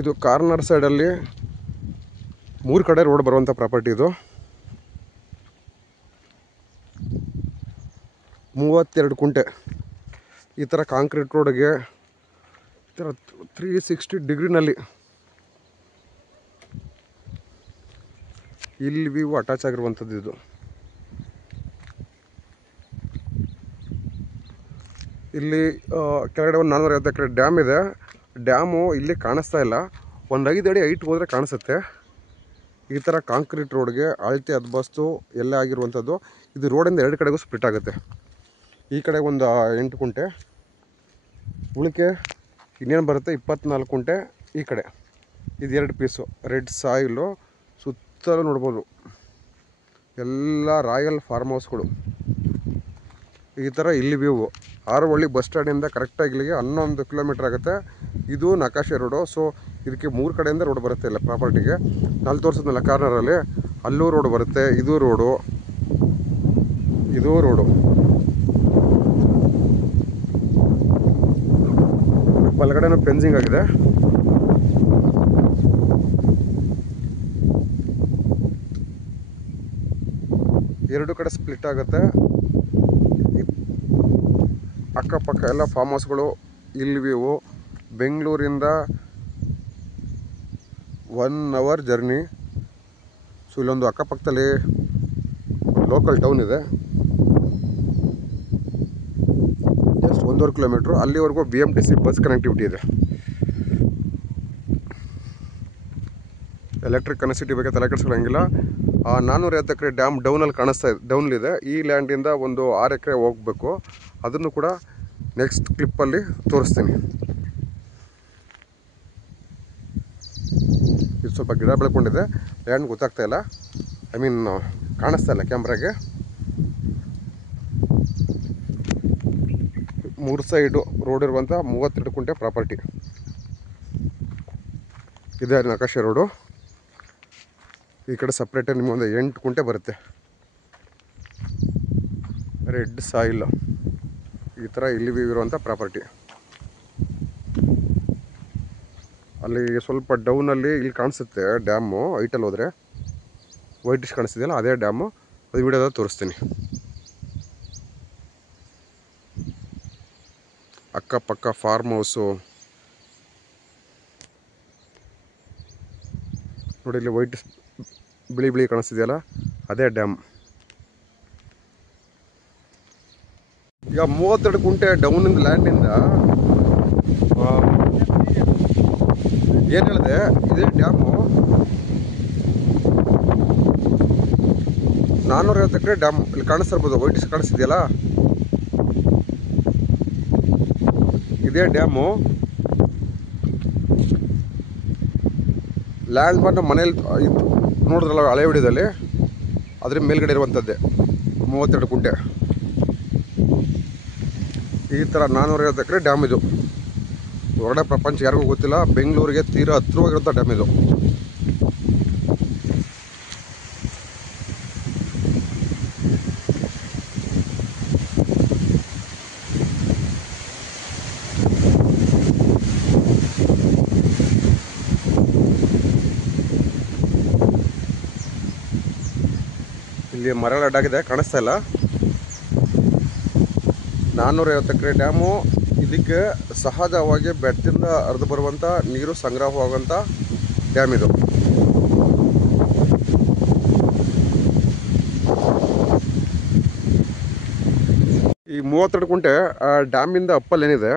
ಇದು ಕಾರ್ನರ್ ಸೈಡಲ್ಲಿ 3 ಕಡೆ ರೋಡ್ ಬರುವಂಥ ಪ್ರಾಪರ್ಟಿ. ಇದು 32 ಕುಂಟೆ ಈ ಥರ ಕಾಂಕ್ರೀಟ್ ರೋಡ್ಗೆ ಈ ಥರ 360 ಡಿಗ್ರಿನಲ್ಲಿ ಇಲ್ಲಿ ವ್ಯೂ ಅಟ್ಯಾಚ್ ಆಗಿರುವಂಥದ್ದು. ಇದು ಇಲ್ಲಿ ಕೆಳಗಡೆ ಒಂದು 450 ಎಕರೆ ಡ್ಯಾಮ್ ಇದೆ. ಡ್ಯಾಮು ಇಲ್ಲಿ ಕಾಣಿಸ್ತಾ ಇಲ್ಲ, ಒಂದು 5 ಅಡಿ ಹೈಟ್ ಹೋದರೆ ಕಾಣಿಸುತ್ತೆ. ಈ ಥರ ಕಾಂಕ್ರೀಟ್ ರೋಡ್ಗೆ ಅಳತೆ ಅದ್ಬಸ್ತು ಎಲ್ಲ ಆಗಿರುವಂಥದ್ದು. ಇದು ರೋಡಿಂದ 2 ಕಡೆಗೂ ಸ್ಪ್ಲಿಟ್ ಆಗುತ್ತೆ. ಈ ಕಡೆ ಒಂದು 8 ಕುಂಟೆ, ಉಳಿಕೆ ಇನ್ನೇನು ಬರುತ್ತೆ 24 ಕುಂಟೆ. ಈ ಕಡೆ ಇದು 2 ಪೀಸು ರೆಡ್ ಸಾಯಿಲು. ಸುತ್ತಲೂ ನೋಡ್ಬೋದು ಎಲ್ಲ ರಾಯಲ್ ಫಾರ್ಮ್ ಹೌಸ್ಗಳು. ಈ ಥರ ಇಲ್ಲಿ ವ್ಯೂ. ಆರವಳ್ಳಿ ಬಸ್ ಸ್ಟ್ಯಾಂಡಿಂದ ಕರೆಕ್ಟಾಗಿ ಇಲ್ಲಿಗೆ 11 ಕಿಲೋಮೀಟ್ರ್ ಆಗುತ್ತೆ. ಇದು ನಕಾಶೆ ರೋಡು. ಸೊ ಇದಕ್ಕೆ 3 ಕಡೆಯಿಂದ ರೋಡ್ ಬರುತ್ತೆ ಇಲ್ಲ ಪ್ರಾಪರ್ಟಿಗೆ. ಅಲ್ಲಿ ತೋರಿಸಿದ್ನಲ್ಲ ಕಾರ್ನರಲ್ಲಿ, ಅಲ್ಲೂ ರೋಡ್ ಬರುತ್ತೆ. ಇದು ರೋಡು, ಇದು ರೋಡು. ಬಲಗಡೆನೂ ಫೆನ್ಸಿಂಗ್ ಆಗಿದೆ. ಎರಡು ಕಡೆ ಸ್ಪ್ಲಿಟ್ ಆಗುತ್ತೆ. ಅಕ್ಕಪಕ್ಕ ಎಲ್ಲ ಫಾರ್ಮ್ ಹೌಸ್ಗಳು. ಇಲ್ಲಿ ವ್ಯೂ ಬೆಂಗಳೂರಿಂದ 1 ಅವರ್ ಜರ್ನಿ. ಸೊ ಇಲ್ಲೊಂದು ಅಕ್ಕಪಕ್ಕದಲ್ಲಿ ಲೋಕಲ್ ಟೌನ್ ಇದೆ, ಜಸ್ಟ್ 1.5 ಕಿಲೋಮೀಟ್ರು. ಅಲ್ಲಿವರೆಗೂ BMTC ಬಸ್ ಕನೆಕ್ಟಿವಿಟಿ ಇದೆ. ಎಲೆಕ್ಟ್ರಿಕ್ ಕನೆಕ್ಟಿವಿಟಿ ಬಗ್ಗೆ ತಲೆ ಕೆಡಿಸ್ಕೊಳ್ಳೋಂಗಿಲ್ಲ. 450 ಎಕರೆ ಡ್ಯಾಮ್ ಡೌನಲ್ಲಿ ಕಾಣಿಸ್ತಾ ಇದೆ, ಡೌನ್ಲಿದೆ. ಈ ಲ್ಯಾಂಡಿಂದ ಒಂದು 6 ಎಕರೆ ಹೋಗಬೇಕು. ಅದನ್ನು ಕೂಡ ನೆಕ್ಸ್ಟ್ ಕ್ಲಿಪ್ಪಲ್ಲಿ ತೋರಿಸ್ತೀನಿ. ಇದು ಸ್ವಲ್ಪ ಗಿಡ ಬೆಳ್ಕೊಂಡಿದೆ, ಲ್ಯಾಂಡ್ ಗೊತ್ತಾಗ್ತಾ ಇಲ್ಲ, ಕಾಣಿಸ್ತಾ ಇಲ್ಲ ಕ್ಯಾಮ್ರಾಗೆ. 3 ಸೈಡು ರೋಡ್ ಇರುವಂಥ 32 ಕುಂಟೆ ಪ್ರಾಪರ್ಟಿ ಇದೆ. ನಕಾಶೆ ರೋಡು. ಈ ಕಡೆ ಸಪ್ರೇಟಾಗಿ ನಿಮಗೊಂದು 8 ಕುಂಟೆ ಬರುತ್ತೆ. Red soil. ಈ ಥರ ಇಲ್ಲಿ ವ್ಯೂ ಇರುವಂಥ ಪ್ರಾಪರ್ಟಿ. ಅಲ್ಲಿ ಸ್ವಲ್ಪ ಡೌನಲ್ಲಿ ಇಲ್ಲಿ ಕಾಣಿಸುತ್ತೆ ಡ್ಯಾಮು. ಹೈಟಲ್ಲಿ ಹೋದರೆ ವೈಟಿಶ್ ಕಾಣಿಸ್ತಿದೆಯಲ್ಲ, ಅದೇ ಡ್ಯಾಮು. ಅದು ವಿಡಿಯೋದಲ್ಲಿ ತೋರಿಸ್ತೀನಿ. ಅಕ್ಕಪಕ್ಕ ಫಾರ್ಮ್ ಹೌಸು ನೋಡಿ. ಇಲ್ಲಿ ವೈಟ್ ಬಿಳಿ ಕಾಣಿಸ್ತಿದೆಯಲ್ಲ, ಅದೇ ಡ್ಯಾಮ್. ಈಗ 32 ಕುಂಟೆ ಡೌನಿಂದ ಲ್ಯಾಂಡಿಂದ ಏನು ಹೇಳಿದೆ, ಇದೇ ಡ್ಯಾಮು. 450 ಎಕರೆ ಡ್ಯಾಮು. ಇಲ್ಲಿ ಕಾಣಿಸ್ತಾ ಇರ್ಬೋದು, ವೈಟಿಶ್ ಕಾಣಿಸ್ತಿದೆಯಲ್ಲ, ಇದೇ ಡ್ಯಾಮು. ಲ್ಯಾಂಡ್ ಬಂದು ಮನೇಲಿ ನೋಡಿದ್ರಲ್ಲ ಹಳೆ ವಿಡಿಯೋದಲ್ಲಿ, ಅದ್ರ ಮೇಲ್ಗಡೆ ಇರುವಂಥದ್ದೇ 32 ಕುಂಟೆ. ಈ ಥರ 450 ಎಕರೆ ಡ್ಯಾಮ್ ಇದು. ಹೊರಗಡೆ ಪ್ರಪಂಚ ಯಾರಿಗೂ ಗೊತ್ತಿಲ್ಲ, ಬೆಂಗಳೂರಿಗೆ ತೀರಾ ಹತ್ತಿರವಾಗಿರುವಂಥ ಡ್ಯಾಮ್ ಇದು. ಇಲ್ಲಿ ಮರಗಳು ಅಡ್ಡಾಗಿದೆ, ಕಾಣಿಸ್ತಾ ಇಲ್ಲ. 450 ಎಕರೆ ಡ್ಯಾಮು. ಇದಕ್ಕೆ ಸಹಜವಾಗಿ ಬೆಟ್ಟದಿಂದ ಹರಿದು ಬರುವಂಥ ನೀರು ಸಂಗ್ರಹವಾಗುವಂಥ ಡ್ಯಾಮ್ ಇದು. ಈ 32 ಕುಂಟೆ ಡ್ಯಾಮಿಂದ ಅಪ್ಪಲ್ಲಿ ಏನಿದೆ,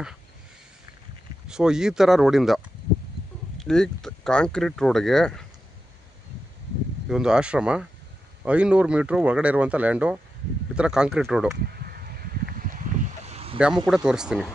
ಸೊ ಈ ಥರ ರೋಡಿಂದ ಈ ಕಾಂಕ್ರೀಟ್ ರೋಡ್ಗೆ ಇದೊಂದು ಆಶ್ರಮ. 500 ಮೀಟ್ರು ಒಳಗಡೆ ಇರುವಂಥ ಲ್ಯಾಂಡು. ಈ ಥರ ಕಾಂಕ್ರೀಟ್ ರೋಡು. ಡ್ಯಾಮು ಕೂಡ ತೋರಿಸ್ತೀನಿ.